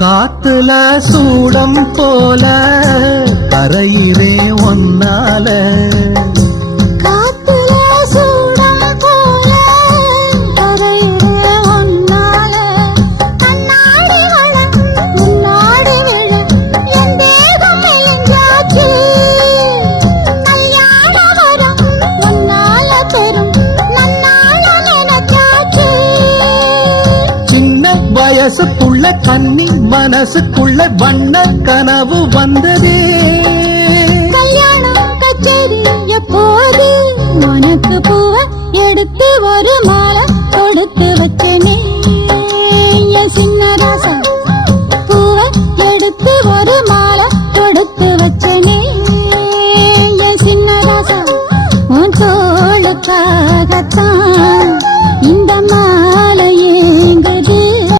காத்துல சூடம் போல கரையிறே வயசுக்குள்ள கண்ணி மனசுக்குள்ள வண்ண கனவு வந்ததே. கல்யாணம் கச்சேரி எப்போது உனக்கு பூவ எடுத்து ஒரு மாலை கொடுத்து வச்சனே. சின்னராசா பூவ எடுத்து ஒரு மாலை கொடுத்து வச்சனே. சின்னராசா உன் தோளுக்காகத்தான்